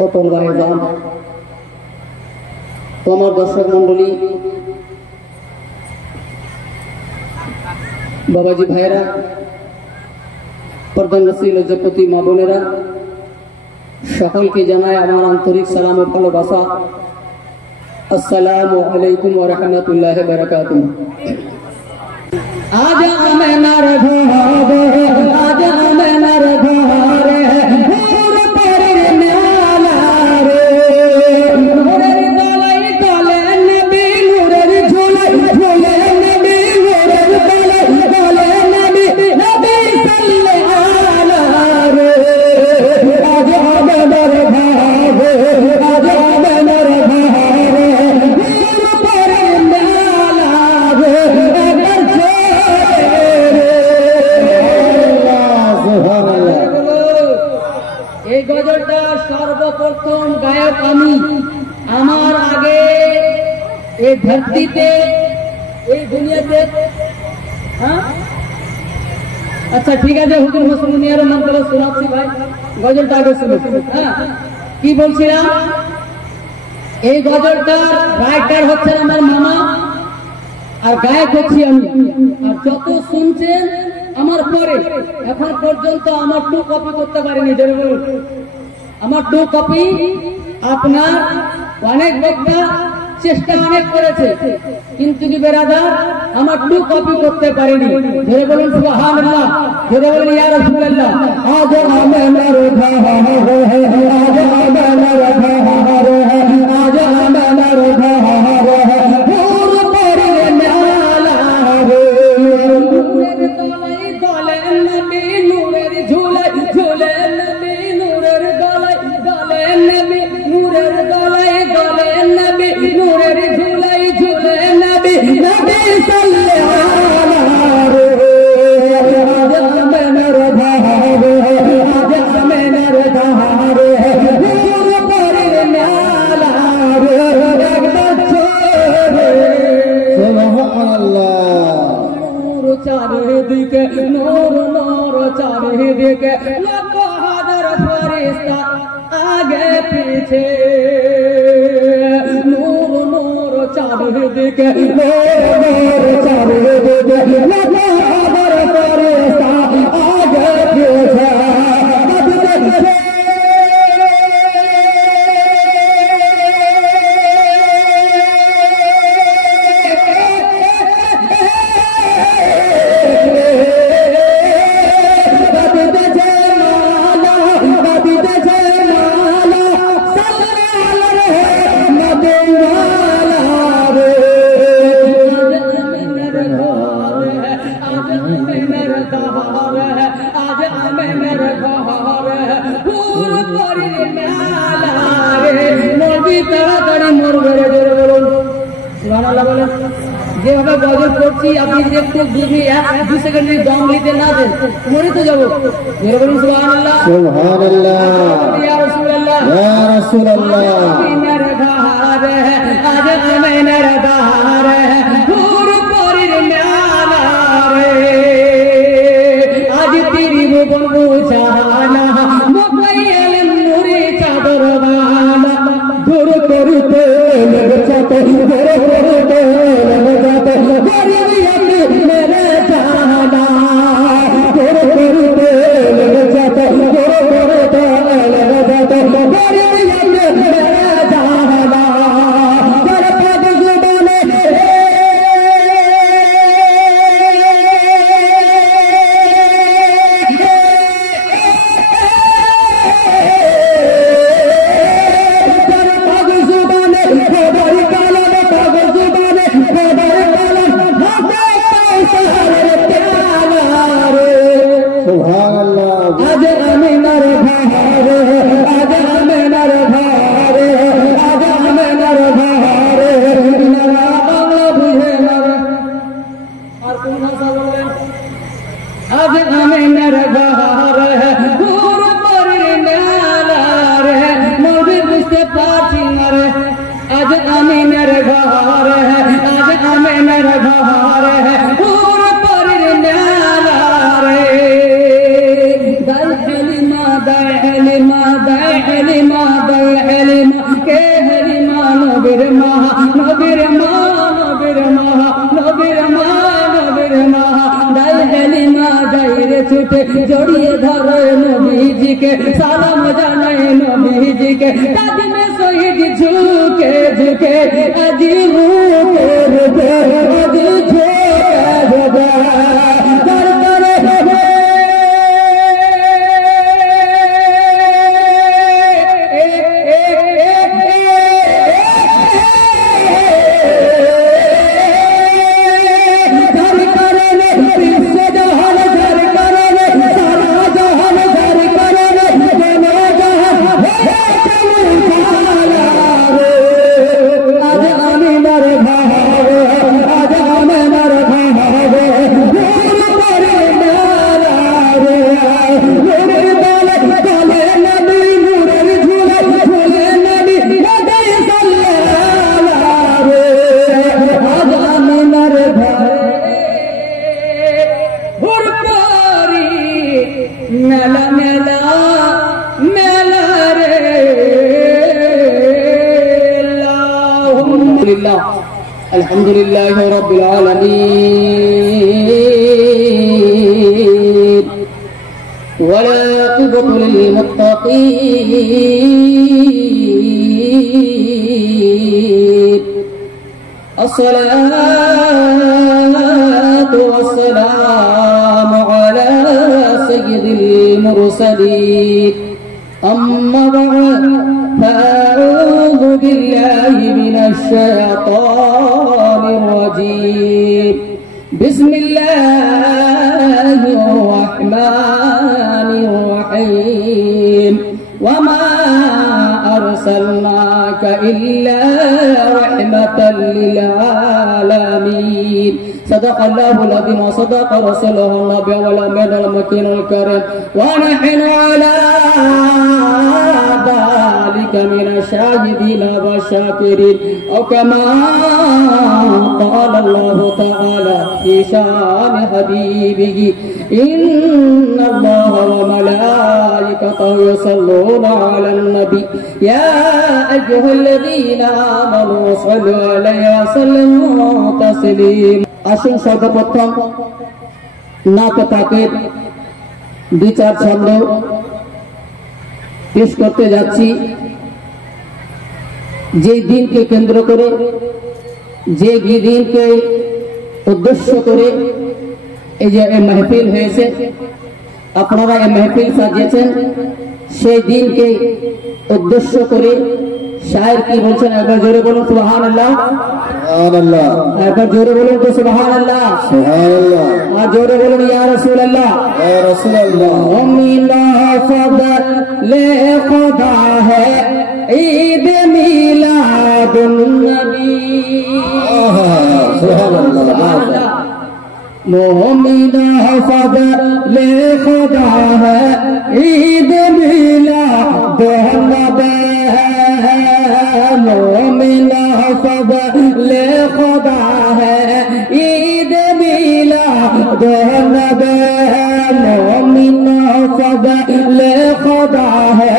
তপনবাইজান তোমার দর্শক মন্ডলী বাবাজি ভাইরা প্রধান রসিল জগতি মা বোনেরা সকলকে জানায় আমার আন্তরিক সালাম ও ভালোবাসা। আসসালামু আলাইকুম ওয়া রাহমাতুল্লাহি ওয়া বারাকাতুহু। আজ আমেনার ঘরে আজ আমেনার ঘরে নূর পরের মেলা রে নূরের গলায় গলে নবী নূরের ঝুলায় ঝুলে নবী নূরের গলায় গলে নবী নবী সাল্লাল্লাহু রে আজ আমেনার ঘরে আজ আমেনার ঘরে নূর পরের মেলা রে এই গজলটা সর্বপ্রথম গায়ক আমি। আমার আগে এই ধরতিতে এই দুনিয়াতে আচ্ছা ঠিক আছে হুজুর মুসলিমিয়ার মন্ত্র শোনাচ্ছি ভাই, গজলটা আগে শুনুন। কি বলছিলাম, এই গজলটার রাইটার হচ্ছেন আমার মামা আর গায়ক হচ্ছি আমি। আর যত শুনছেন আমার পরে এখন পর্যন্ত আমার 2 কপি করতে পারিনি। আমার 2 কপি আপনার অনেক বক্তা চেষ্টা অনেক করেছে, কিন্তু কি বেরাদার আমার 2 কপি করতে পারিনি। ধরে বলুন সুবহানাল্লাহ, ধরে বলুন ইয়া রাসূলুল্লাহ। আজ আমেনার ঘরে আজ আমেনার ঘরে আজ আমেনার ঘরে নূর পরের মেলা রে নূরের গলায় গলে নবী নূরের ঝুলায় ঝুলে নবী নূরের গলায় গলে নবী নূরের গলায় গলে নবী নূরের ঝুলায় ঝুলে নবী নবী সাল্লাল্লাহু রে আজ আমেনার ঘরে আজ আমেনার ঘরে নূর পরের মেলা রে একবার ছোড়ে সুবহানাল্লাহ। চারিদিকে নূর নূর চারিদিকে লাখ হাজার ফেরেশতা আগে পিছে নূর নূর চারিদিকে নূর নূর চারিদিকে লাখ হাজার ফেরেশতা আগে পিছে যেভাবে গজল করছি আপনি যদি একটু 2 সেকেন্ড দম নিতে না দেন মরে তো যাবো। বলুন সুবহানাল্লাহ সুবহানাল্লাহ ইয়া রাসূলুল্লাহ ইয়া রাসূলুল্লাহ আমেনার ঘরে আজ আমেনার ঘরে নূর পরের মেলা রে আজ তেরি ভুবন বুঝানা মোবাইল নূরে চাদর বানা দূর করতে লাগছাতে দূর করতে লাগছাতে গরিবিয়াতে মেরে জানা দূর করতে লাগছাতে দূর করতে লাগছাতে গরিবিয়াতে মেরে জানা कर पग जुबाने आज अमीनार घरे आज अमीनार घरे आज अमीनार घरे नवा बांग्ला बुझे ना और कोन भाषा बोलें आज अमीनार घरे नूर परेर मेला रे मौलवी बुझते पारছি না রে आज अमीनार घरे आज अमीनार घरे नूर परेर मेला रे दाई कलिमा दाई দিয়ে ধরে নবীজিকে সালাম জানায় নবীজিকে কাদিমে শহীদ ঝুঁকে ঝুঁকে আজি রূপে রূপে আজি ঝুঁকে ঝুঁকে الحمد لله رب العالمين والعاقبة للمتقين الصلاة والسلام على سيد المرسلين أما بعد فأعوذ بالله من الشيطان الرجيم بسم الله الرحمن الرحيم وما أرسلناك إلا رحمة للعالمين صدق الله العظيم وصدق رسوله النبي والأمين المكين الكريم ونحن على ذلك من الشاهدين والشاكرين أو كما قال الله تعالى في شان حبيبه إن الله وملائكته يصلون على النبي يا أيها الذين آمنوا صلوا عليه وسلموا تسليما আসুন সর্বপ্রথম নাতে তাকিদ বিচার ছন্দ পেশ করতে যাচ্ছি যে দিনকে কেন্দ্র করে যে দিনকে উদ্দেশ্য করে এই যে মাহফিল হয়েছে আপনারা এই মাহফিল সাজিয়েছেন সেই দিনকে উদ্দেশ্য করে শায়ের কি বলছেন একবার জোরে বলুন সুবহানাল্লাহ সুবহানাল্লাহ একবার জোরে বলুন তো সুবহানাল্লাহ সুবহানাল্লাহ আর জোরে বলুন ইয়া রাসূলুল্লাহ ইয়া রাসূলুল্লাহ মিলা ফদলে খুদা है ईद मिलादुन नबी सुबहानल्लाह मोमिना फदले खुदा है ईद मिलादुन नबी मोमिना फदले खुदा है ईद मिलादुन नबी मोमिना फदले खुदा है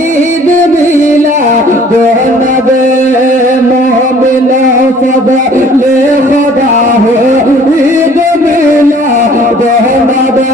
ईद मिलादुन नबी मोमिना फदले खुदा है ईद मिलादुन नबी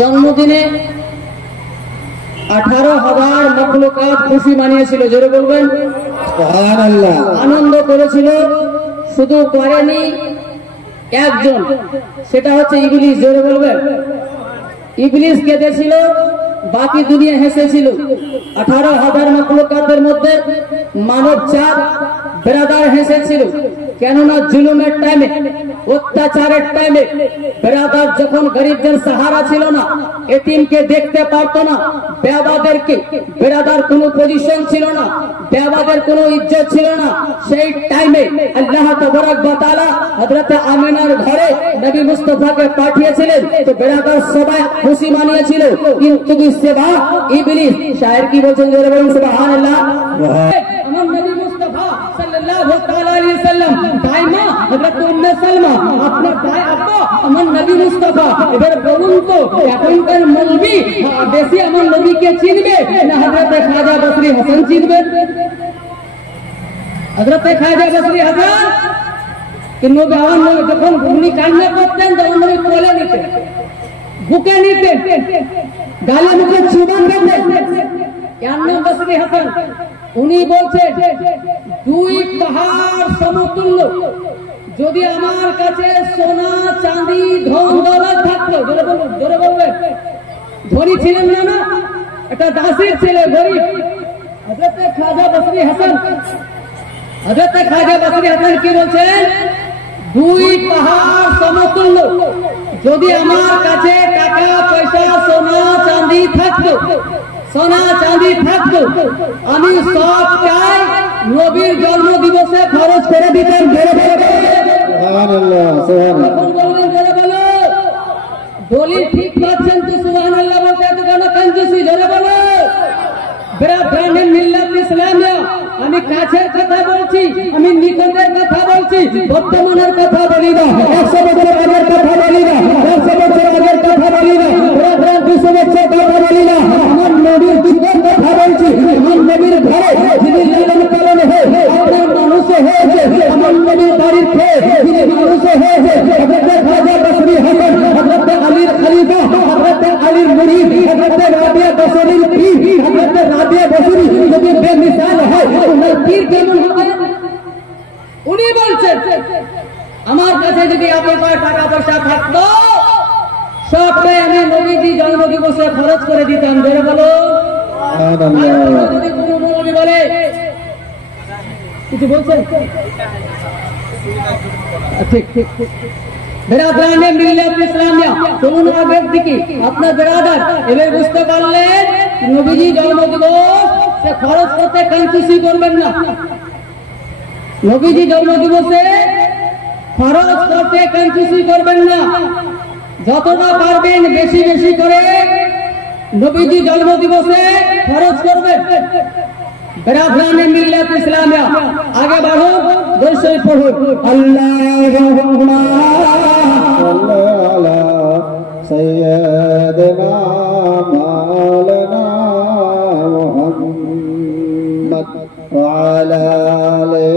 জন্মদিনে 18,000 মখলুকাত খুশি মানিয়েছিল জোরে বলবেন সুবহানাল্লাহ আনন্দ করেছিল শুধু করেনি একজন, সেটা হচ্ছে ইবলিস। জোরে বলবেন। ইবলিস কেঁদেছিল, বাকি দুনিয়া হেসেছিল। 18,000 মাখলুকাতের মধ্যে মানব জাত বেরাদার হেসেছিল। কেননা জুলুমের টাইমে, অত্যাচারের টাইমে বেরাদার যখন গরিবদের সাহারা ছিল না, এতিমকে দেখতে পারতো না, বেয়াবাদেরকে, বেরাদার কোনো পজিশন ছিল না, বেয়াবাদের কোনো ইজ্জত ছিল না, সেই টাইমে আল্লাহ তাবারক ওয়া তাআলা হযরত আমিনার ঘরে নবী মুস্তাফাকে পাঠিয়েছিলেন। তো বেরাদার সবাই খুশি মানিয়েছিল, কিন্তু সেবা ইবলিস। শায়ের কি বলছেন? জোরে বলুন সুবহানাল্লাহ। আমার নবী মুস্তাফা সাল্লাল্লাহু তাআলা আলাইহি সাল্লাম দাইমা হযরত উম্মে সালমা আপনার দাই আব্বা আমার নবী মুস্তাফা। এবার বলুন তো এখনকার মৌলবি বেশি আমার নবীকে চিনবে না হযরত খাজা বসরি হাসান চিনবে? হযরত খাজা বসরি হাসান কিন্তু আমার নবী যখন উনি কান্না করতেন তখন নবী কোলে নিতেন, বুকে নিতেন, গালে মুখে চুবান দিতেন। বসরি হাসান উনি বলছেন, দুই পাহাড় সমতুল্য যদি আমার কাছে সোনা চাঁদি ধন দৌলত থাকতো, জোরে বলবেন, ধনী ছিলেন না, না এটা দাসের ছেলে, গরিব। হযরত খাজা বসরি হাসান, হযরত খাজা বসরি হাসান কি বলছেন? দুই পাহাড় সমতুল্য যদি আমার কাছে টাকা পয়সা সোনা চাঁদি থাকতো, সোনা চাঁদি থাকতো, আমি সব চাই নবীর জন্ম দিবসে খরচ করে দিতেন। দলিল ঠিক পাচ্ছেন তো? সুবহানাল্লাহ বলতে এত কেন কঞ্জুসি? জোরে বলো। বেরাদারানে মিল্লাত ইসলামিয়া, আমি কাছের কথা বলছি, আমি নিকটের কথা বলছি, বর্তমানের কথা বলি না, 100 বছর আগের কথা বলি না, 100 বছর আগের কথা বলি না, 200 বছর কথা বলি না, আমার নবীর যুগের কথা বলছি। আমার নবীর ঘরে যিনি লালন পালন হয়ে আপনার মানুষ হয়েছে, আমার নবীর বাড়ির খেয়ে যিনি মানুষ হয়েছে, হযরত খাজা বসরি হাসান, হযরত আলীর খলিফা, হযরত আলীর মুরিদ, হযরত রাবিয়া বসরির পীর, হযরত রাবিয়া বসরি যদি বেমিসাল হয় ওনার পীর কেমন হবে? উনি বলছেন, আমার কাছে যদি আপনার টাকা পয়সা থাকতো সবটাই আমি নবীজি জন্ম দিবসে খরচ করে দিতাম। জোরে বলো। যদি কোনো মৌলবি বলে কিছু বলছেন, ঠিক ঠিক বেরাদারানে মিল্লাত ইসলামিয়া, চলুন আগের দিকে। আপনার বেরাদার এবার বুঝতে পারলেন নবীজি জন্ম দিবস সে খরচ করতে কঞ্জুসি করবেন না। নবীজি জন্ম দিবসে খরচ করতে কঞ্জুসি করবেন না, যতটা পারবেন বেশি বেশি করে নবীজি জন্ম দিবসে খরচ করবেন। বেরাদারানে মিল্লাত ইসলামিয়া, আগে বাড়ো, দর্শন পড়ুন। আল্লাহুম্মা সাল্লি আলা সাইয়্যিদিনা মাওলানা মুহাম্মদ ওয়া আলা আলি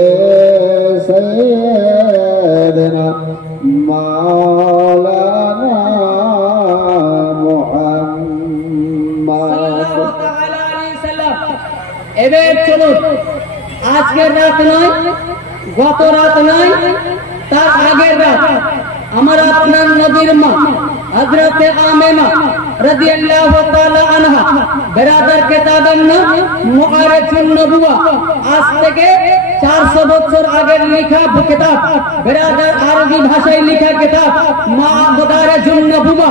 সাইয়্যিদিনা মাওলানা মুহাম্মদ। এবার চলুন, আজকের রাত নয়, গত রাত নয়, তার আগের রাত আমার আপনার নবীর মা হযরত আমিনা রাদিয়াল্লাহু তাআলা আনহা, বেরাদার কিতাবের নাম মুআরিজুন নবুওয়া, আজ থেকে 400 বছর আগের লেখা কিতাব, বেরাদার আরবি ভাষায় লেখা কিতাব মুআরিজুন নবুওয়া,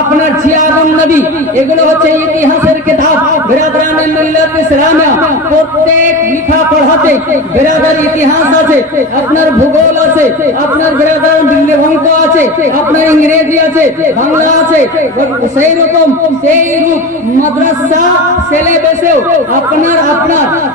আপনার জিয়াদুন নবী। এগুলো হচ্ছে ইতিহাসের কিতাব। বেরাদারানে মিল্লাত ইসলামিয়া প্রত্যেক লেখা পড়াতে বেরাদার ইতিহাস আছে, আপনার ভূগোল আছে, আপনার বেরাদার দিল্লি অঙ্ক আছে, আপনার ইংরেজি আছে, বাংলা আছে। সেই রকম সেই রূপ মাদ্রাসা সিলেবাসেও আপনার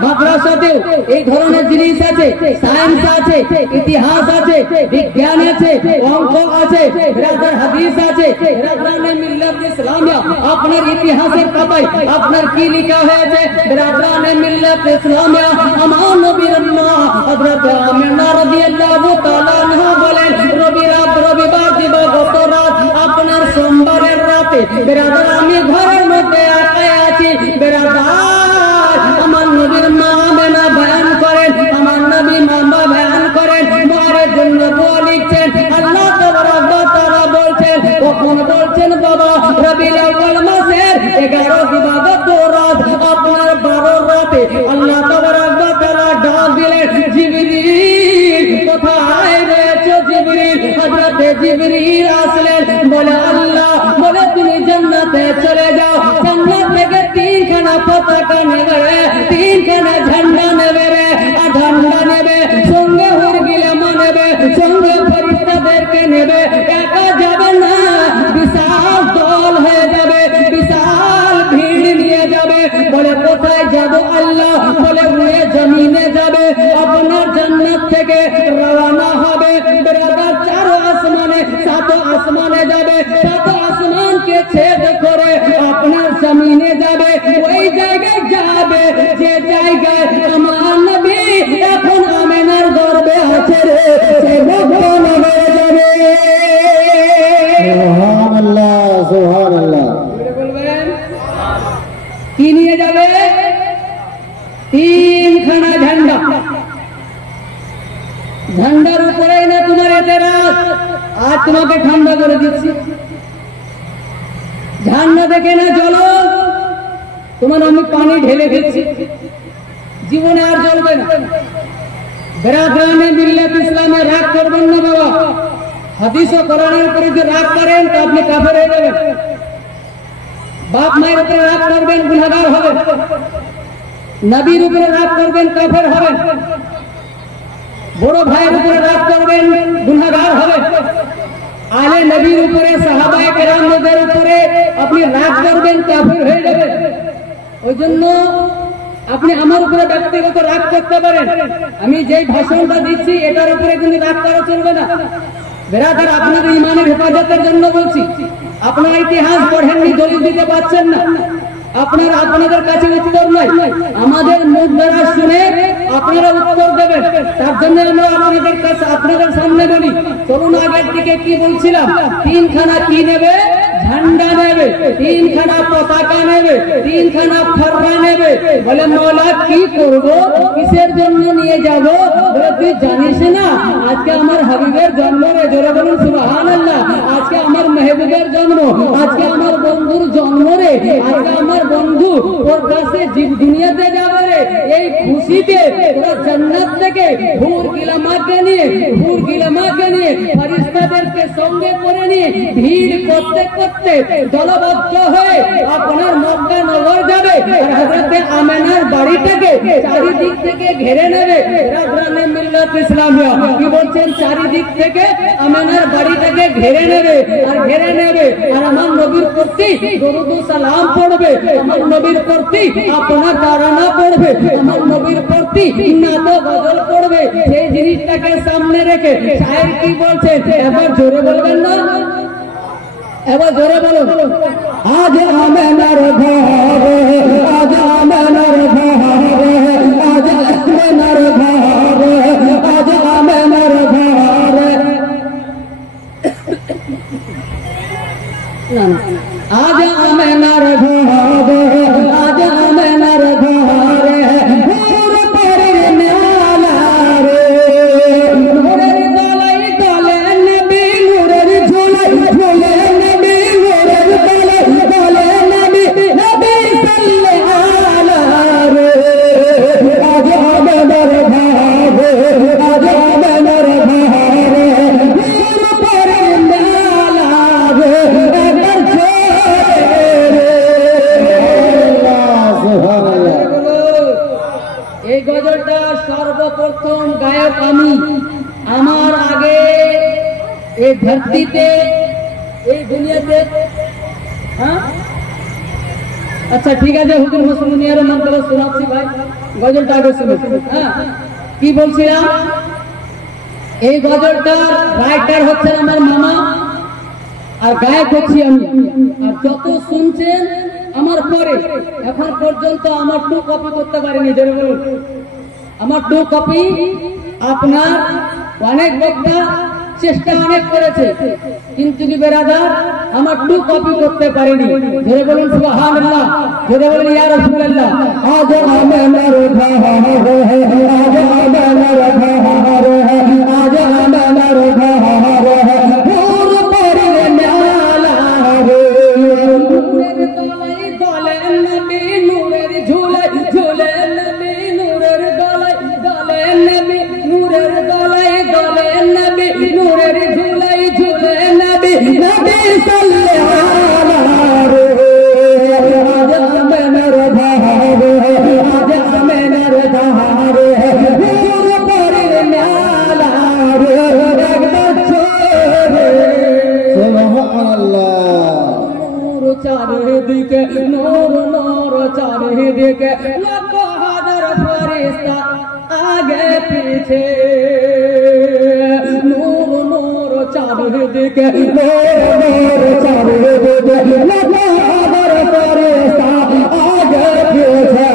মাদ্রাসাতেও এই ধরনের জিনিস আছে, সায়েন্স আছে, ইতিহাস আছে, বিজ্ঞান আছে, অঙ্ক আছে, বেরাদার হাদিস আছে। বেরাদারানে মিল্লাত ইসলামিয়া আপনার ইতিহাসের পাতায় আপনার কি লেখা হয়েছে? বেরাদারানে মিল্লাত ইসলামিয়া আমার নবীর মা হযরত আমিনা রাদিয়াল্লাহু তাআলা আনহা বলেন, রবিবার দিবগত রাত আপনার সোমবারের রাতে বেরাদার আমি ঘরের মধ্যে একাই আছি। বেরাদার আমার নবীর মা আমিনা বয়ান করেন, আমার নবী মামা বয়ান করেন, মুআরিজুন নবুওয়া লিখছেন, আল্লাহ আসলেন, বলে আল্লাহ, বলে তুমি জান্নাতে চলে যাও, জান্নাত থেকে তিনখানা পতাকা নেবে রে, তিনখানা ঝান্ডা নেবে রে, আর ঝান্ডা নেবে সঙ্গে হুরগিলামা নেবে, সঙ্গে ফেরেশতাদেরকে নেবে, একা যাবে না, বিশাল দল হয়ে যাবে, বিশাল ভিড় নিয়ে যাবে। বলে কোথায় যাব আল্লাহ? বলে উড়ে জমিনে যাবে, আপনার জান্নাত থেকে রওনা হবে, বেরাদার চারো আসমানে, সাত আসমানে যাবে, সাত আসমানকে ছেদ করে আপনার জমিনে যাবে, ওই জায়গায় যাবে যে জায়গায় আমার নবী এখন আমেনার গর্ভে আছে রে, সে ভগবান হয়ে যাবে। সুবহানাল্লাহ, সুবহানাল্লাহ। বলবেন কি নিয়ে যাবে? তিনখানা ঝান্ডা। ঝান্ডার উপরে না তোমার এতেরাজ, আজ তোমাকে ঠান্ডা করে দিচ্ছি। ঝান্ডা দেখে না চলো, তোমার আমি পানি ঢেলে দিচ্ছি, জীবনে আর জ্বলবে না। বেরাদারানে মিল্লাত ইসলামে রাগ করবেন না বাবা। হাদিস ও কোরআনের উপরে যে রাগ করেন তা আপনি কাফের হয়ে যাবেন। বাপ মায়ের উপরে রাগ করবেন, গুনাহগার হবেন। নবীর উপরে রাগ করবেন, কাফের হবেন। বড় ভাইয়ের উপরে রাগ করবেন, গুনাহগার হবেন। আলে নবীর উপরে, সাহাবায়ে কেরামদের উপরে আপনি রাগ করবেন, কাফের হয়ে যাবেন। ওই জন্য আপনি আমার উপরে ব্যক্তিগত রাগ করতে পারেন, আমি যেই ভাষণটা দিচ্ছি এটার উপরে কিন্তু রাগ করা চলবে না। বেরাদার, আপনাদের ইমানের হেফাজতের জন্য বলছি। আপনারা ইতিহাস পড়েননি, দলিল দিতে পারছেন না, আপনাদের কাছে উত্তর নাই, আমাদের মুখ দ্বারা শুনে আপনারা উত্তর দেবেন। তার জন্য আমরা আপনাদের কাছে, আপনাদের সামনে বলি, চলুন আগের দিকে কি বলছিলাম। তিনখানা কি নেবে? ঝান্ডা নেবে, তিনখানা পতাকা নেবে, তিনখানা ফররা নেবে। বলে মৌলা কি করব, কিসের জন্য নিয়ে যাব? বলে তুই জানিস না আজকে আমার হাবিবের জন্ম রে, জোরে বলুন সুবহানাল্লাহ। আজকে আমার মেহবুবের জন্ম, আজকে আমার বন্ধুর জন্ম রে, আজকে আমার বন্ধু ওর কাছে দুনিয়াতে যাবে রে। এই খুশিতে তোরা জান্নাত থেকে হুর গিলামাকে নিয়ে, ফেরেশতাদেরকে সঙ্গে করে নিয়ে ভিড় করতে করতে দলবদ্ধ হয়ে আপনার মক্কা নগর যাবে, আর হযরতে আমেনার বাড়িটাকে চারিদিক থেকে ঘিরে নেবে। রাজরানে মিল্লাত ইসলামিয়া কি বলছেন? চারিদিক থেকে আমেনার বাড়িটাকে ঘিরে নেবে, আর আমার নবীর প্রতি দরুদ ও সালাম পড়বে, আমার নবীর প্রতি আপনার তারানা পড়বে, আমার নবীর প্রতি নাত গজল পড়বে। সেই জিনিসটাকে সামনে রেখে শায়ের কি বলছেন? একবার জোরে বলবেন না? এবার জোরে বলুন। আজ আমেনার ঘরে, আজ আমেনার ঘরে, আজ আমেনার ঘরে, আজ আমেনার ঘরে, আজ আমেনার ঘরে, আজ আমেনার ঘরে, হুর পরের মেলা রে, নূরের দলাই দলে নবী, নূরের ঝুলে ঝুলে নবী, নূরের দলাই দলে নবী, নবী সাল্লাল্লাহু আলাইহি রে। আজ আমেনার ঘরে, আজ আমেনার ঘরে, হুর পরের মেলা রে, এই গজলটা সর্বপ্রথম গায়ক আমি। আমার আগে এই ধরতিতে, এই দুনিয়াতে, হ্যাঁ আচ্ছা ঠিক আছে, হুজুর মুসলিমিয়ার মন্ত্র শোনাচ্ছি ভাই, গজলটা আগে শুনুন। হ্যাঁ কি বলছিলাম? এই গজলটার রাইটার হচ্ছে আমার মামা, আর গায়ক হচ্ছি আমি। আর যত শুনছেন আমার পরে, এখন পর্যন্ত আমার 2 কপি করতে পারিনি, জোরে বলুন। আমার 2 কপি, আপনার অনেক বক্তা চেষ্টা অনেক করেছে, কিন্তু কি বেরাদার আমার 2 কপি করতে পারিনি। জোরে বলুন সুবহানাল্লাহ, জোরে বলুন ইয়া রাসূলুল্লাহ। আজ আমেনার ঘরে, আজ আমেনার ঘরে, আজ আমেনার ঘরে, হুর পরের মেলা রে, নূরের দলাই দলে নবী, নূরের ঝুলে ঝুলে নবী, নূরের দলাই দলে নবী, নূরের দলাই দলে নবী, নূরের ঝুলাই ঝুলে নবী, नबी सल्लल्लाहु अलैहि आज आमिनार धार आज आमिनार धार नूर परे न्याला एक बच्चे सुबहानअल्लाह नूर चारिदिके नूर नूर चारिदिके लाखों हजार फरिश्ता आगे पीछे नूर नूर चारिदिके नूर नूर चारिदिके लाखों हजार फरिश्ता आगे पीछे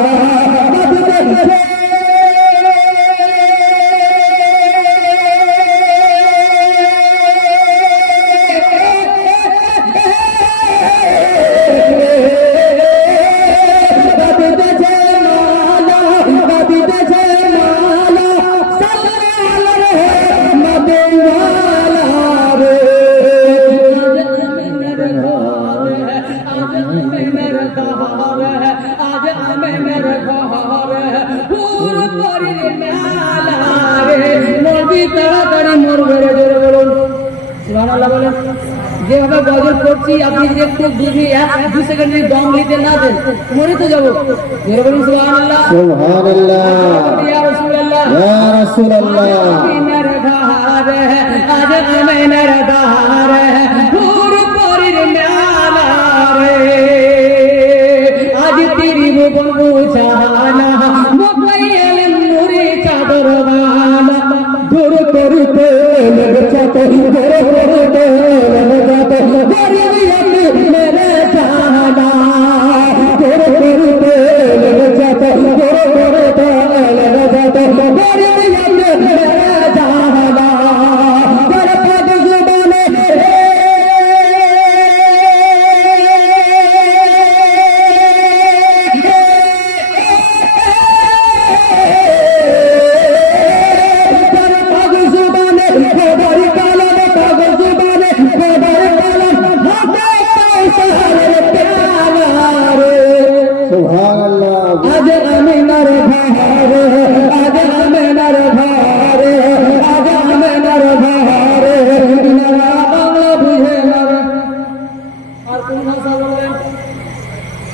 তাড়াতাড়ি মরবে রে জোরে বলুন সুবহানাল্লাহ বলেন যেভাবে গজল করছি আপনি যদি একটু দু সেকেন্ড যদি দম নিতে না দেন মরে তো যাবো জোরে বলুন সুবহানাল্লাহ সুবহানাল্লাহ ইয়া রাসূলুল্লাহ ইয়া রাসূলুল্লাহ আমিনার ধার আজ আমিনার ধার নূর পরির ম্যালা রে আজ তেরি ভুবন বুঝানা মোবাইল নুরে চাদর বানা दूर करते लगते दूर करते लगते गरीबियत मेरे जाना दूर करते लगते दूर करते लगते गरीबियत मेरे जाना कर पग जुबाने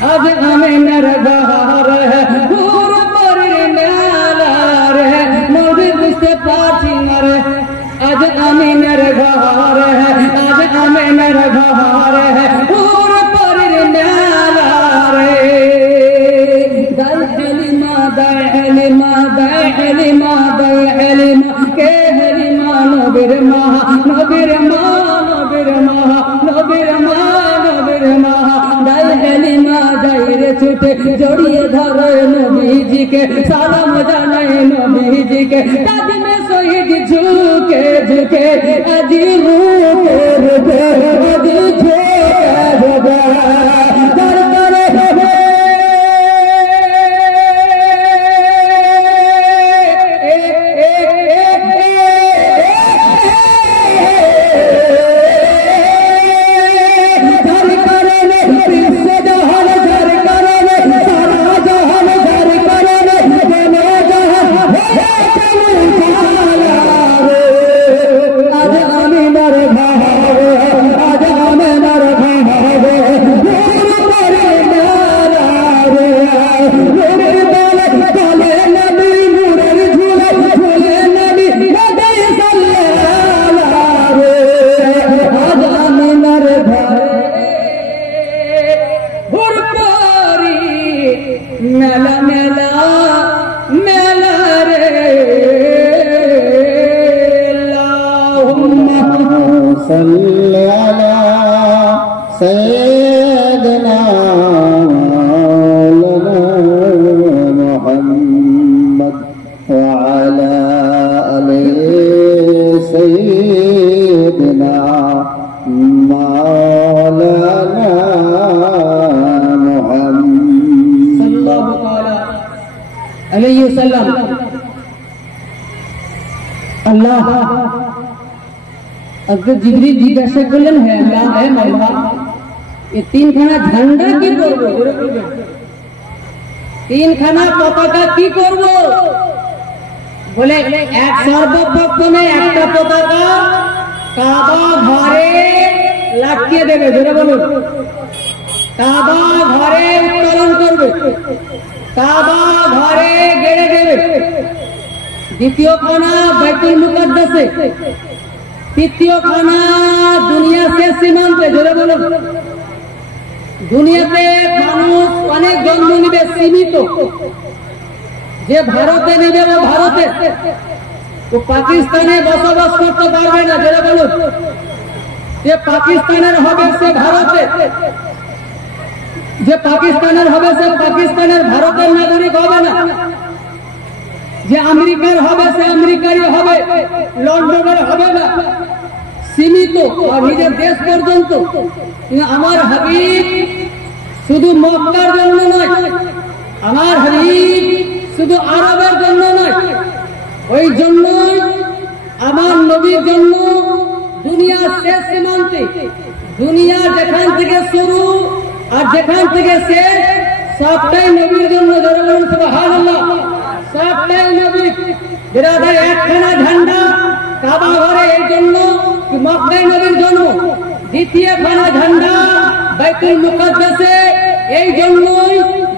आज आमिनार धार नूर परे न्याला रे নবী বুঝতে পারছি না রে আজ আমিনার ঘর আজ আমিনার ঘর নূর পরে ন্যালা রে দাই হেলিমা দাই হেলিমা দাই হেলিমা দাই হেলিমা কে হেলিমা নবীর মা নবীর মা নবীর মা নবীর মা নবীর মা দাই হেলিমা দাই রে ছুটে জড়িয়ে ধরে নবীজিকে সালাম জানাই নবীজিকে তাজ মে শহীদ ঝুকে ঝুকে আজি রূপে রূপে আজি ঝুকে ঝুকে দরবারে মেলা মেলা মেলা রে আল্লাহুম্মা صل على سيدنا مولانا محمد وعلى آل سيدنا مولانا محمد সাল্লাল্লাহু তাআলা আলাইহি ওয়াসাল্লাম আল্লাহ अगर जिब्रील जिज्ञासा करलेन है अल्लाह है मौला ये तीन खाना झंडा की करबो तीन खाना पताका की करबो बोले एक सर्वप्रथमे একটা পতাকা কাবা ঘরে লাটকিয়ে দেবে, জোরে বলুন। কাবা ঘরে উত্তোলন করবে, কাবা ঘরে গেড়ে দেবে। দ্বিতীয় খানা বাইতুল মুকাদ্দাসে, তৃতীয় খানা দুনিয়ার শেষ সীমান্তে, জোরে বলুন। দুনিয়াতে মানুষ অনেক জন্ম নিবে, সীমিত। যে ভারতে নেবে ও ভারতে, ও পাকিস্তানে বসবাস করতে পারবে না, জোরে বলুন। যে পাকিস্তানের হবে সে ভারতে, যে পাকিস্তানের হবে সে পাকিস্তানের ভারতের নাগরিক হবে না। যে আমেরিকার হবে সে আমেরিকারই হবে, লন্ডনের হবে না। সীমিত আর নিজের দেশ পর্যন্ত। আমার হাবিব শুধু মক্কার জন্য নয়, আমার হাবিব শুধু আরবের জন্য নয়, ওই জন্যই আমার নবীর জন্য দুনিয়ার শেষ সীমান্তে, দুনিয়া যেখান থেকে শুরু আর যেখান থেকে শেষ, সবটাই নবীর জন্য, জোরে বলুন সুবহানাল্লাহ। সবটাই নবী। বিরাদার একখানা ঝান্ডা কাবা ঘরে এই জন্য মক্কায় নবীর জন্ম, দ্বিতীয় খানা ঝান্ডা বাইতুল মুকাদ্দাসে এই জন্যই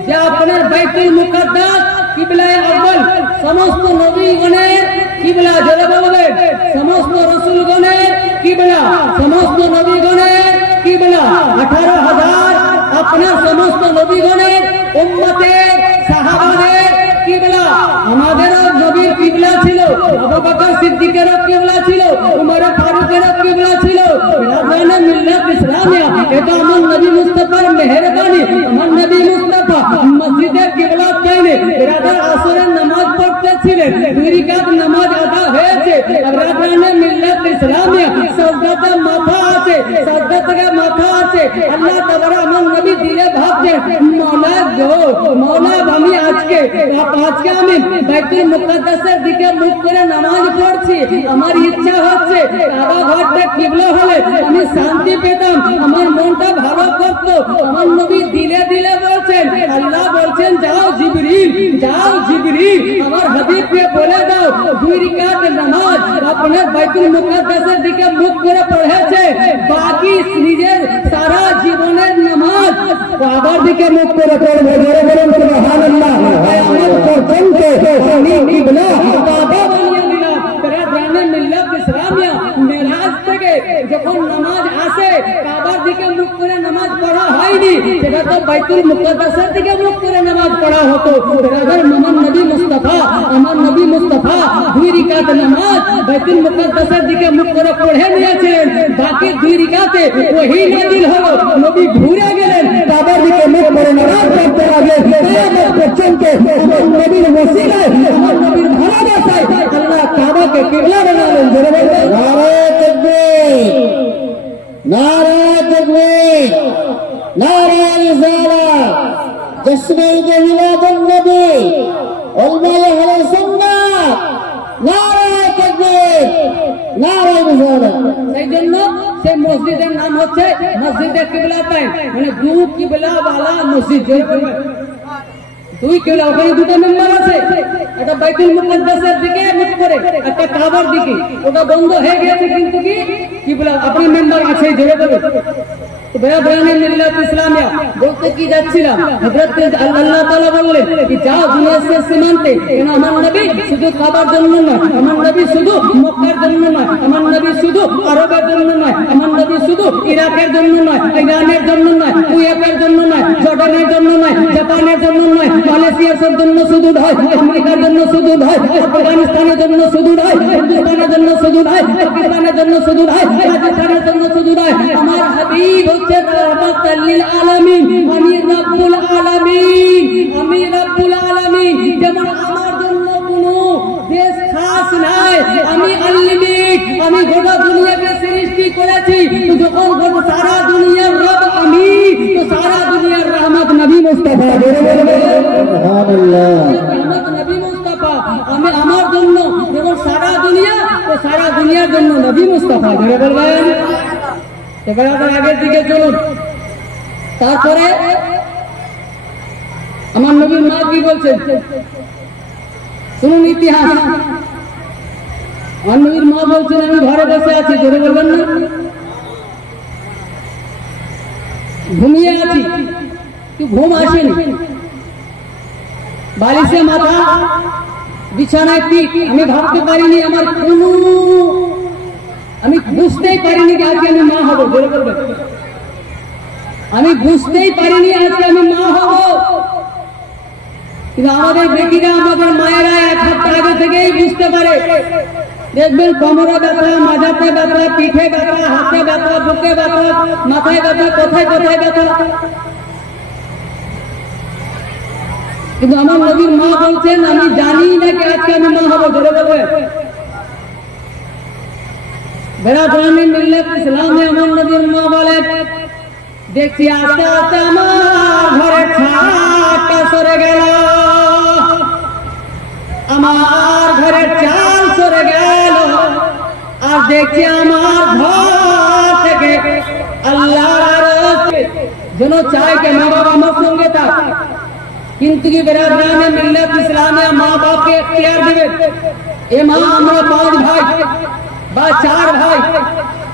যে আপনার বাইতুল মুকাদ্দাস কিবলায়ে আউয়াল, সমস্ত নবীগণের কিবলা, জোরে বলবেন। সমস্ত রাসূলগণের কিবলা, সমস্ত নবীগণের কিবলা। 18,000 আপনার সমস্ত নবীগণের উম্মতের সাহাবাদের কিবলা। আমাদেরও নবীর কিবলা ছিল, আবু বকর সিদ্দিকেরও কিবলা ছিল, উমর ফারুকেরও কিবলা ছিল। রাজানে মিল্লাত ইসলামিয়া, এটা আমার নবী মুস্তাফার মেহেরবানি। আমার নবী মুস্তাফা মসজিদে কিবলা চাইলে রাজার আসরের নামাজ পড়তেছিলেন, 2 রাকাত নামাজ আদা হয়েছে। রাজানে মিল্লাত ইসলামিয়া সাজদাতে মাথা আছে, সাজদা থেকে মাথা আছে। আল্লাহ তাআলা আমার নবী দিলে ভাবছেন, মওলা গো, মওলা আমি আজকে আমি বাইতুল মুকাদ্দাসের দিকে মুখ করে নামাজ পড়ছি। আমার ইচ্ছা হচ্ছে কাবা ঘরটা কিবলা হলে আমি শান্তি পেতাম, আমার মনটা ভালো করতো। আমার নবী দিলে দিলে বলছেন, আল্লাহ বলছেন, যাও জিবরিল, যাও জিবরিল, আমার হাবিবকে বলে দাও 2 রাকাত নামাজ আপনার বাইতুল মুকাদ্দাসের দিকে মুখ করে পড়েছে, বাকি নিজের সারা জীবনের নামাজ কাবার দিকে মুখ করে পড়বে। জোরে বলুন সুবহানাল্লাহ। আমার পর্যন্ত আমি কিবলা কাবা বানিয়ে দিলাম। রাজানে মিল্লাত ইসলামিয়া মেরাজ থেকে যখন নামাজ আসে কাবার দিকে মুখ করে নামাজ পড়া হয়নি, সেটা তো বাইতুল মুকাদ্দাসের দিকে মুখ করে নামাজ পড়া হতো। রাজার আমার নবী মুস্তাফা, আমার নবী মুস্তাফা 2 রাকাত নামাজ বাইতুল মুকাদ্দাসের দিকে মুখ করে পড়ে নিয়েছিলেন। বাকি 2 রাকাতে ওহী নাযিল হলো, নবী ঘুরে গেলেন, কাবার দিকে মুখ করে নামাজ পড়তে লাগলেন। কিয়ামত পর্যন্ত আমার নবীর ওসিলায়, আমার নবীর ভালোবাসায় আল্লাহ কাবাকে কিবলা বানালেন। জোরে বলুন নারে তাকবীর, নারে তাকবীর, নারে রিসালাত, জশ্ন ঈদ মিলাদুন নবী, উলমায়ে আহলে সুন্নাহ, নারে তাকবীর, নারে রিসালাত। সেই জন্য সেই মসজিদের নাম হচ্ছে মসজিদে কিবলাতাইন, মানে 2 কিবলা ওয়ালা মসজিদ। 2 কিবলা, ওখানে 2টা মেম্বার আছে, একটা বাইতুল মুকাদ্দাসের দিকে মুখ করে, একটা কাবার দিকে। ওটা বন্ধ হয়ে গেছে, কিন্তু কি কিবলা আপনি মেম্বার আছে, জোরে বলুন। তো রাজানে মিল্লাত ইসলামিয়া বলতে কি যাচ্ছিলাম, হযরত আল্লাহ তাআলা বললেন কি যাও দুনিয়ার শেষ সীমান্তে। কেন আমার নবী শুধু কাবার জন্য নয়, আমার নবী শুধু মক্কার জন্য নয়, আমার নবী শুধু আরবের জন্য নয়, আমার নবী শুধু ইরাকের জন্য নয়, ইরানের জন্য নয়, কুয়েতের জন্য নয়, জর্ডানের জন্য নয়, জাপানের জন্য নয়, মালয়েশিয়ার জন্য শুধু নয়, আমেরিকার জন্য শুধু নয়, আফগানিস্তানের জন্য শুধু নয়, হিন্দুস্তানের জন্য শুধু নয়, পাকিস্তানের জন্য শুধু নয়, রাজস্থানের জন্য শুধু নয়। আমার হাবিব হচ্ছে রাহমাতাল লিল আলামিন। আমি রব্বুল আলামিন, আমি রব্বুল আলামিন। যেমন আমার জন্য কোনো দেশ খাস নাই, আমি আনলিমিটেড, আমি গোটা দুনিয়াকে সৃষ্টি করেছি। তো যখন সারা দুনিয়ার রব আমি, তো সারা দুনিয়ার রহমত নবী মুস্তাফা। সুবহানাল্লাহ, রহমত নবী মুস্তাফা। আমি আমার জন্য যেমন সারা দুনিয়া, তো সারা দুনিয়ার জন্য নবী মুস্তাফা। জোরে বলবেন। এবার আপনার আগের দিকে চলুন। তারপরে আমার নবীর মা কি বলছেন শুনুন, ইতিহাস। আমার নবীর মা বলছেন, আমি ঘরে বসে আছি, জোরে বলবেন না, ঘুমিয়ে আছি, ঘুম আসেনি, বালিশে মাথা, বিছানায় পিঠ। আমি ভাবতে পারিনি আমার কোনো, আমি বুঝতেই পারিনি যে আজকে আমি মা হবো। বলে বলবে, আমি বুঝতেই পারিনি আজকে আমি মা হব। কিন্তু আমাদের বেটিরা, আমাদের মায়েরা এক সপ্তাহ আগে থেকেই বুঝতে পারে। দেখবেন কোমরে ব্যথা, মাজাতে ব্যথা, পিঠে ব্যথা, হাতে ব্যথা, বুকে ব্যথা, মাথায় ব্যথা, কোথায় কোথায় ব্যথা। কিন্তু আমার নবীর মা বলছেন আমি জানি না কি আজকে আমি মা হবো। ধরে বলবে বেড়াদানি মিল্লাত ইসলামে আমার নবীর মা বলেন, দেখছি আস্তে আস্তে আমার ঘরের ছাদটা সরে গেল, আমার ঘরের চাল সরে গেল, আর দেখছি আমার ঘর থেকে আল্লাহর আরশ যেন চায় কে মা বাবা আমার সঙ্গে থাক। কিন্তু কি বেরাদানে মিল্লাত ইসলামে মা বাপকে এখতিয়ার দেবে, এ মা আমরা 5 ভাই বা 4 ভাই,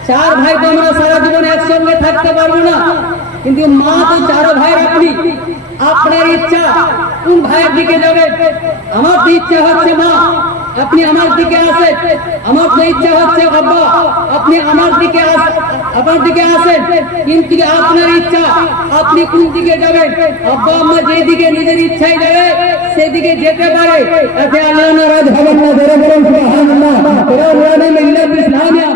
4 ভাই তো আমরা সারা জীবন একসঙ্গে থাকতে পারবো না। কিন্তু মা তো 4 ভাইয়ের আপনি, আপনার ইচ্ছা কোন ভাইয়ের দিকে যাবে। আমার তো ইচ্ছা হচ্ছে মা আপনি আমার দিকে আসেন, আমার তো ইচ্ছা হচ্ছে আব্বা আপনি আমার দিকে আপনার দিকে আসেন। কিন্তু আপনার ইচ্ছা আপনি কোন দিকে যাবেন। আব্বা আম্মা যেদিকে নিজের ইচ্ছায় যাবে সেদিকে যেতে পারে, এতে আল্লাহ নারাজ হবেন না। ধরে বলুন সুবহানাল্লাহ। এরা ওলামা মিল্লাত ইসলামিয়া।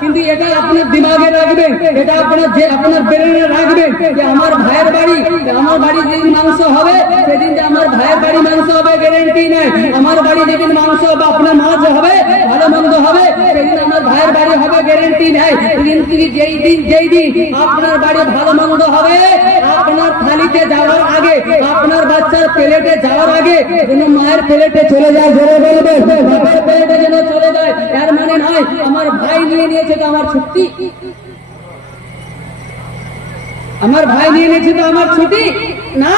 কিন্তু এটা আপনার দিমাগে রাখবেন, এটা আপনার ব্রেনে রাখবেন যে আমার ভাইয়ের বাড়ি, আমার বাড়ি যেদিন মাংস হবে সেদিন যে আমার ভাইয়ের বাড়ি মাংস হবে গ্যারেন্টি নাই। আমার বাড়ি যেদিন মাংস বা আপনার মাছ হবে, ভালো মন্দ হবে, সেদিন আমার ভাইয়ের বাড়ি হবে গ্যারেন্টি নাই। কিন্তু যেই দিন আপনার বাড়ি ভালো মন্দ হবে, আপনার থালিতে যাওয়ার আগে, আপনার বাচ্চার প্লেটে যাওয়ার আগে যেন মায়ের প্লেটে চলে যায়। জোরে বলবে বাবার প্লেটে যেন চলে যায়। এর মানে নয় আমার ভাই নিয়ে নিয়েছে তো আমার ছুটি, আমার ভাই নিয়ে নিয়েছে তো আমার ছুটি না,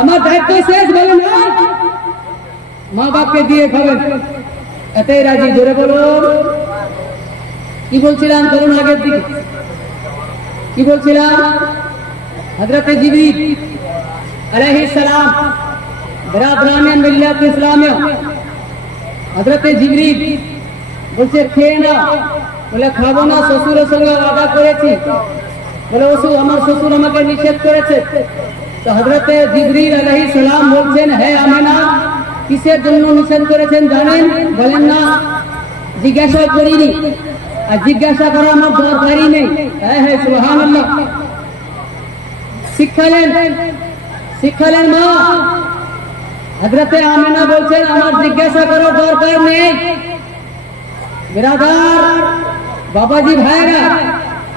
আমার দায়িত্ব শেষ বলে না। মা বাপকে দিয়ে খাবেন, এতেই রাজি। জোরে বলুন। কি বলছিলাম চলুন আগের দিকে। কি বলছিলাম? হযরতে জিবরিল আলাইহিস সালাম বেরাদানে মিল্লাত ইসলামিয়া, হযরতে জিবরিল বলছে খেয়ে না। বলে খাবো না, শ্বশুরের সঙ্গে ওয়াদা করেছি। বলে আমার শ্বশুর আমাকে নিষেধ করেছে। তো হযরতে জিবরিল আলাইহিস সালাম বলছেন, হে আমেনা কিসের জন্য নিষেধ করেছেন জানেন? বলেন না, জিজ্ঞাসা করিনি, আর জিজ্ঞাসা করা আমার দরকারই নেই। হ্যাঁ সুবহানাল্লাহ। শিক্ষালেন মা। হযরতে আমেনা বলছেন আমার জিজ্ঞাসা করার দরকার নেই। বিরাদার বাবাজি ভাইরা,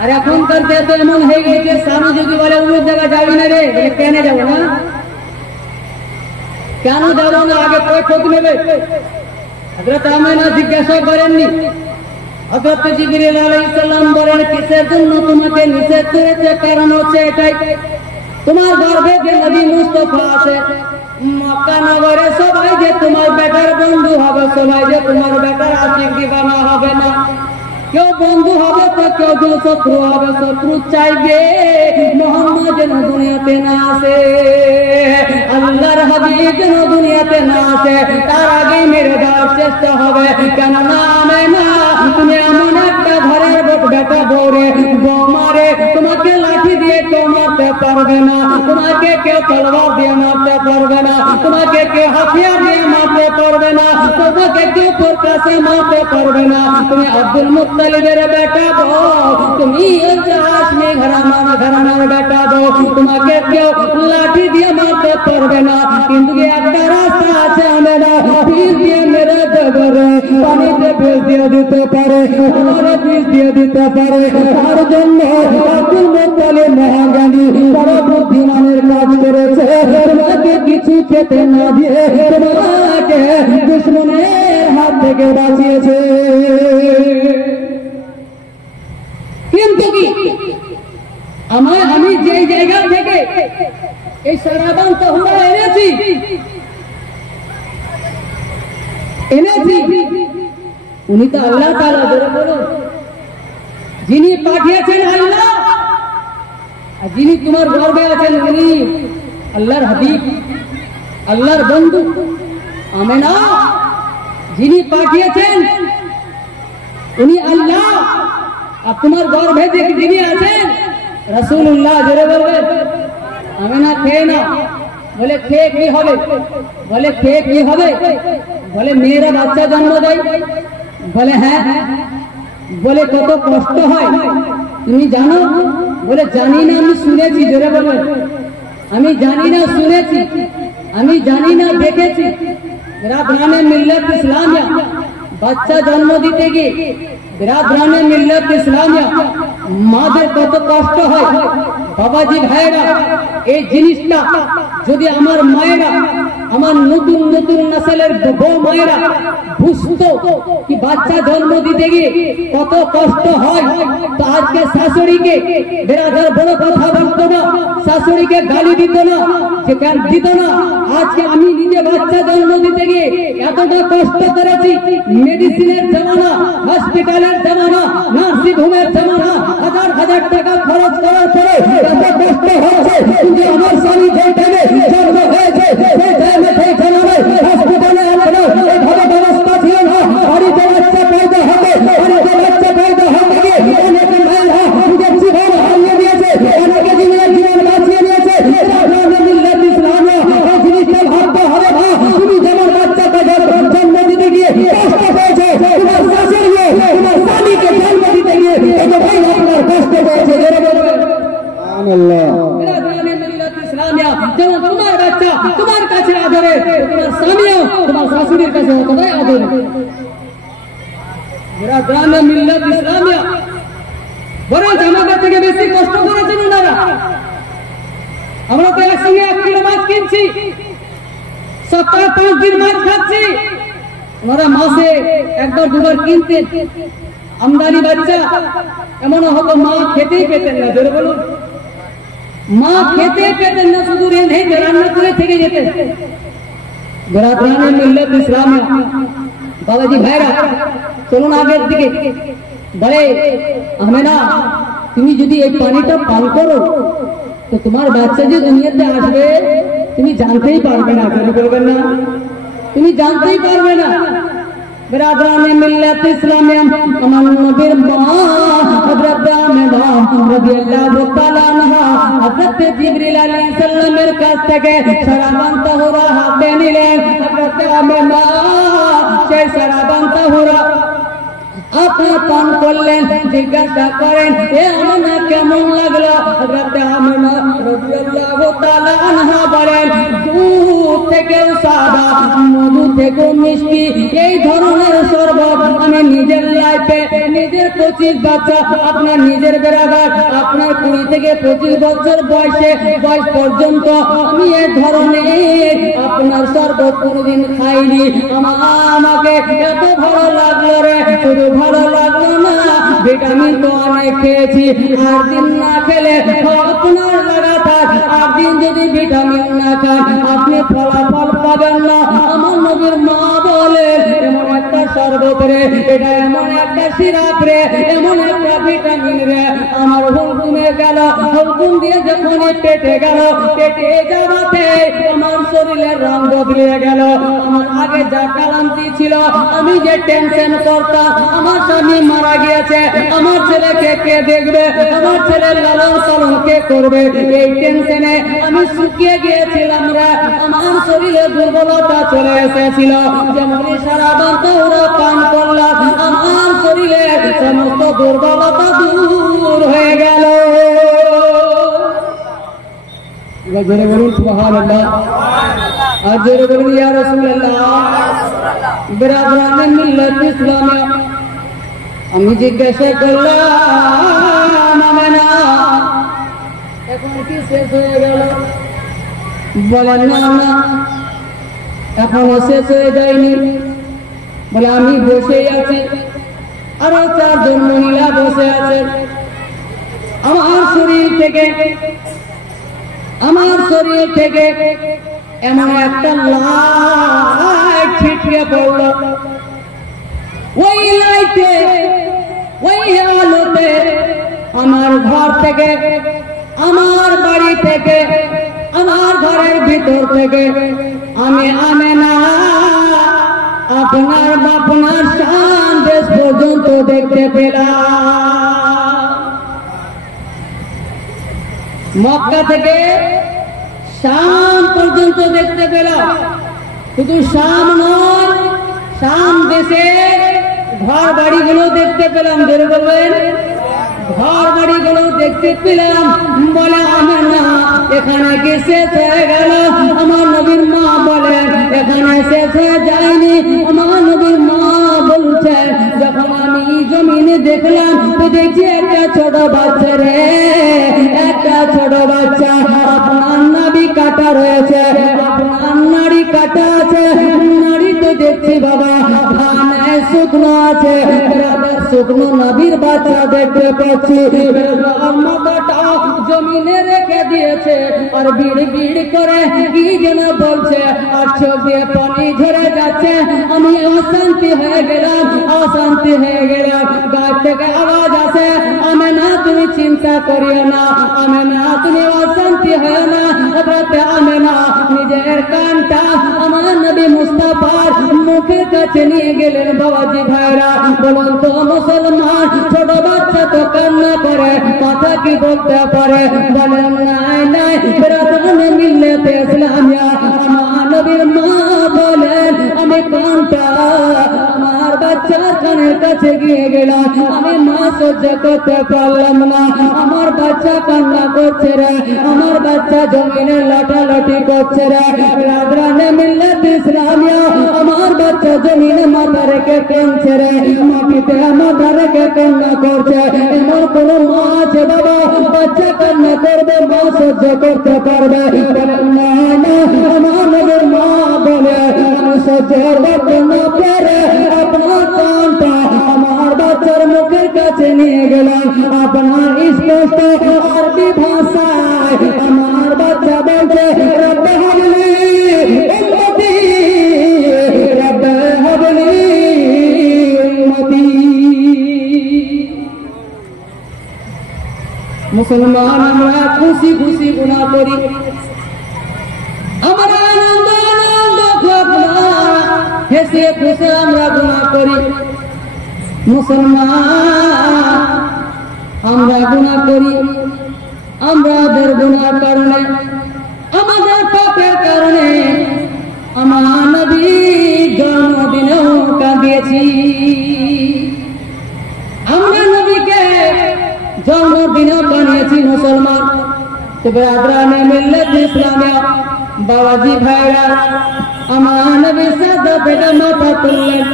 আর এখনকার তো এমন হয়ে গেছে স্বামী যদি বলে অমুক জায়গা যাবি না রে, কেন যাবো না, কেন যাবো না, আগে কই খোঁজ নেবে। হযরত আমেনা জিজ্ঞাসা করেননি। হযরত জিবরিল আলাইহিস সালাম বলেন কিসের জন্য তোমাকে নিষেধ করেছে? কারণ হচ্ছে এটাই, তোমার গর্ভে যে নবী মুস্তাফা আছে, মক্কা নগরে সবাই যে তোমার বেটার বন্ধু হবে, সবাই যে তোমার বেটার আশিক দিবানা হবে না। কেউ বন্ধু হবে তো কেউ যেন শত্রু হবে। শত্রু চাইবে মুহাম্মদ যেন দুনিয়াতে না আসে, আল্লাহর হাবিব যেন দুনিয়াতে না আসে, তার আগে মেরে দেওয়ার চেষ্টা হবে। কেননা আমেনা তুমি এমন একটা ঘরের বেটা বউরে, বৌমারে তোমাকে লাঠি দিয়ে কেউ মারতে পারবে না, তোমাকে কেউ তলোয়ার দিয়ে মারতে পারবে না, তোমাকে কেউ হাতিয়ার দিয়ে মারতে পারবে না, তোমাকে কেউ প্রকাশে মারতে পারবে না। তুমি আব্দুল মুত্তালিবের বেটা বউ, তুমি হাশমি ঘরানার বেটা বউ, তোমাকে কেউ লাঠি দিয়ে মারতে পারবে না। কিন্তু একটা রাস্তা আছে, আমেনা পিস দিয়ে মেরে দেবে, পানিতে পিস দিয়ে দিতে পারে, পিস দিয়ে দিতে পারে। তার জন্য আব্দুল মুত্তালিব মহাজ্ঞানী বড় বুদ্ধিমানের কাজ করেছে। তোমাকে কিছু খেতে না দিয়ে তোমাকে দুশমনের হাত থেকে বাঁচিয়েছে। কিন্তু কি আমি যে জায়গা থেকে এই সারাবান তো আমরা এনেছি, উনি তো আল্লাহ তাআলা। বলে বলো যিনি পাঠিয়েছেন আল্লাহ, আর যিনি তোমার গর্বে আছেন উনি আল্লাহর হাবিব, আল্লাহর বন্ধু আমেনা, যিনি পাঠিয়েছেন উনি আল্লাহ। আর তোমার গর্ভে যিনি আছেন রাসূলুল্লাহ। জোরে বলবে আমেনা খেয়ে না। বলে খেয়ে কি হবে? বলে খেয়ে কি হবে? বলে মেয়েরা বাচ্চা জন্ম দেয়। বলে হ্যাঁ। বলে কত কষ্ট হয় তুমি জানো? বলে জানি না, আমি শুনেছি। জোরে বলবে আমি জানি না, শুনেছি। আমি জানি না, দেখেছি। বিরাদরানে মিল্লাত ইসলামিয়া বাচ্চা জন্ম দিতে গিয়ে বিরাদরানে মিল্লাত ইসলামিয়া মাদের কত কষ্ট হয়। বাবাজি ভাইরা, এই জিনিসটা যদি আমার মায়েরা, আমার নতুন নতুন নসলের বউ মায়েরা বুঝতো কি বাচ্চা জন্ম দিতে গিয়ে কত কষ্ট হয়, তো আজকে শাশুড়িকে বিরাদার বড় কথা বলতো না, শাশুড়িকে গালি দিত না, যে কেন দিত না। আজকে আমি নিজে বাচ্চা জন্ম দিতে গিয়ে এতটা কষ্ট করেছি। মেডিসিনের জামানা, হসপিটালের জামানা, নার্সিং হোমের জামানা, হাজার হাজার টাকা খরচ করার পরে এত কষ্ট হচ্ছে। কিন্তু আমার স্বামী যে টাইমে জন্ম হয়েছে সেই টাইমে সেই জানাবে হসপিটালে আনলো এইভাবে ব্যবস্থা ছিল না। বাড়িতে বাচ্চা পয়দা হবে, বাড়িতে বাচ্চা পয়দা হবে গিয়ে অনেকে মায়েরা নিজের জীবন হারিয়ে দিয়েছে, অনেকে জীবনের জীবন বাঁচিয়ে নিয়েছে। মিল্লাত ইসলামিয়া এই জিনিসটা ভাবতে হবে না। তুমি যেমন বাচ্চাকে জন্ম দিতে গিয়ে কষ্ট পেয়েছে, তোমার শাশুড়িকে তোমার স্বামীকে জন্ম দিতে গিয়ে এই যে ভাই আপনার কষ্ট পেয়েছে। যেমন তোমার বাচ্চা তোমার কাছে আদরে, তোমার স্বামীও তোমার শাশুড়ির কাছে অতটাই আদরে। বিরাদরানে মিল্লাত ইসলামিয়া বরং আমাদের থেকে বেশি কষ্ট করেছেন ওনারা। আমরা তো একসঙ্গে 1 কিলো মাছ কিনছি, সপ্তাহে 5 দিন মাছ খাচ্ছি। ওনারা মাসে 1বার 2বার কিনতেন। আমদানি বাচ্চা এমনও হতো মা খেতেই পেতেন না। জোরে বলুন, মা খেতে পেতেন না, শুধু রেঁধে রান্না করে থেকে যেতেন। বিরাদরানে মিল্লাত ইসলামিয়া বাবাজি ভাইরা, চলুন আগের দিকে। বলে আমেনা, তুমি যদি এই পানিটা পান করো তো তোমার বাচ্চা যে দুনিয়াতে আসবে তুমি জানতেই পারবে না। জোরে বলবেন না, তুমি জানতেই পারবে না। বিরাদরানে মিল্লাত ইসলামিয়া আমার নবীর মা হযরত আমেনা রাদিয়াল্লাহু তাআলা আনহা হযরত জিবরিল আলাইহিস সালামের কাছ থেকে শরাবান তাহুরা হাতে নিলেন। হযরত আমেনা সেই শরাবান তাহুরা আপনার পান করলেন। জিজ্ঞাসা করেন এ আমেনা কেমন লাগলো? হযরত আমেনা রাদিয়াল্লাহু তাআলা আনহা বলেন দুধ থেকেও সাদা, মধু থেকেও মিষ্টি এই ধরনের শরবত আমি নিজের লাইফে, নিজের 25 বাচ্চা, আপনার নিজের বেরাদার, আপনার 20 থেকে 25 বছর বয়স পর্যন্ত আমি এই ধরনের আপনার শরবত কোনোদিন খাইনি। আমাকে এত ভালো লাগলো রে, শুধু ভালো লাগলো না, ভিটামিন তো অনেক খেয়েছি। 8 দিন না খেলে আপনার লাগাতার 8 দিন যদি ভিটামিন না খান আপনি ফলাফল পাবেন না। আমার নবীর মা বলেন এমন একটা শরবত রে, এটা এমন একটা সিরাপ রে, এমন একটা ভিটামিন রে, আমার হুলকুমে গেল, হুলকুম দিয়ে যখন পেটে গেল, পেটে যাওয়াতে আমার শরীরের রং বদলে গেল। আমার আগে যা ক্লান্তি ছিল, আমি যে টেনশন করতাম, আমার স্বামী মারা গিয়েছে, আমার ছেলেকে কে দেখবে, আমার ছেলের লালন পালন কে করবে, এই টেনশনে আমি শুকিয়ে গিয়েছিলাম রে। আমার শরীরে দুর্বলতা চলে এসেছিল। যেমন শরাবান তাহুরা পান করলাম, আমার শরীরে সমস্ত দুর্বলতা দূর হয়ে গেল। জোরে বলুন সুবহানাল্লাহ, আর জোরে বলুন ইয়া রাসূলুল্লাহ। বিরাদরানে মিল্লাত ইসলামিয়া আমি জিজ্ঞাসা করলাম আমেনা এখন কি শেষ হয়ে গেল? বলেন না না এখনো শেষ হয়ে যায়নি। বলে আমি বসেই আছি, আরো 4 জন মহিলা বসে আছে। আমার শরীর থেকে এমন একটা লাইট ছিটকে পড়ল। ওই লাইটে, ওই আলোতে আমার ঘর থেকে আমার বাড়ি থেকে, আমার ঘরের ভিতর থেকে আমি আমেনা আপনার শান দেশ পর্যন্ত দেখতে পেলাম। মক্কা থেকে শাম পর্যন্ত দেখতে পেলাম। শুধু শাম নয়, শাম দেশে ঘর বাড়িগুলো দেখতে পেলাম। বের বলবেন, ঘর বাড়িগুলো দেখতে পেলাম। বলে আমেনা এখানে কি শেষ হয়ে গেল? আমার নবীর মা বলেন এখানে শেষ হয়ে যায়নি। আমার নবীর মা বলছে যখন আমি জমিনে দেখলাম তো দেখছি একটা ছোট বাচ্চা রে, একটা ছোট বাচ্চা, আপনার নাভি কাটা রয়েছে, আপনার নাড়ি কাটা আছে। নাড়ি তো দেখছি বাবা ধানে শুকনো আছে, শুকনো নাভির বাচ্চা দেখতে পাচ্ছি। মাথাটা জমিনে রেখে দিয়েছে আর বিড় বিড় করে কি যেন বলছে আর চোখ দিয়ে পানি ঝরে যাচ্ছে। আমি অশান্তি হয়ে গেলাম, অশান্তি হয়ে গেলাম। গাছ থেকে আওয়াজ আসে, আমেনা তুমি চিন্তা করিও না, আমেনা তুমি অশান্তি হয় না। আমেনা নিজের কানটা আমার নবী মুস্তাফার মুখের কাছে নিয়ে গেলেন। বাবাজি ভাইরা বলুন তো মুসলমান ছোট বাচ্চা তো কান্না করে, কথা কি বলতে পারে? বলেন নাই নাই রাতনে মিল্লাতে ইসলামিয়া আমার নবীর মা বলেন আমি কানটা আমার বাচ্চার কানের কাছে গিয়ে গেলাম। আমি মা সহ্য করতে পারলাম না, আমার বাচ্চা কান্না করছে রে, আমার বাচ্চা জমিনে লাটালাটি করছে রে। রাতরানে মিল্লাতে ইসলামিয়া আমার বাচ্চা জমিনে মাথা রেখে কাঁদছে রে, মাটিতে মাথা রেখে কান্না করছে। এমন কোন মা আছে বাবা বাচ্চা কান্না করবে, মা সহ্য করতে পারবে? না না, আমার নবীর মা বলে আমি সহ্য করতে না পারে আপনার কানটা আমার বাচ্চার মুখের কাছে নিয়ে গেলাম। আপনার স্পষ্ট আরবি ভাষায় আমার বাচ্চা বলছে রব্বে হাবলি উম্মতি, রব্বে হাবলি উম্মতি। মুসলমান আমরা খুশি খুশি গুনাহ করি, আমরা আনন্দ আনন্দ হেসে খুশি আমরা গুনাহ করি। মুসলমান আমরা গুনাহ করি, আমাদের গুনার কারণে, আমাদের পাপের কারণে আমার নবী জন্মদিনেও কাঁদিয়েছি। আমরা নবীকে জন্মদিনেও কাঁদিয়েছি। মুসলমান তবে আদরানে মিল্লাত ইসলামিয়া বাবাজি ভাইরা আমার নবীর সাথে বেটা মাথা তুললেন,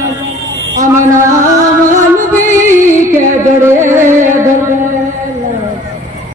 আমেনা আমার নবীকে জড়িয়ে ধরলেন।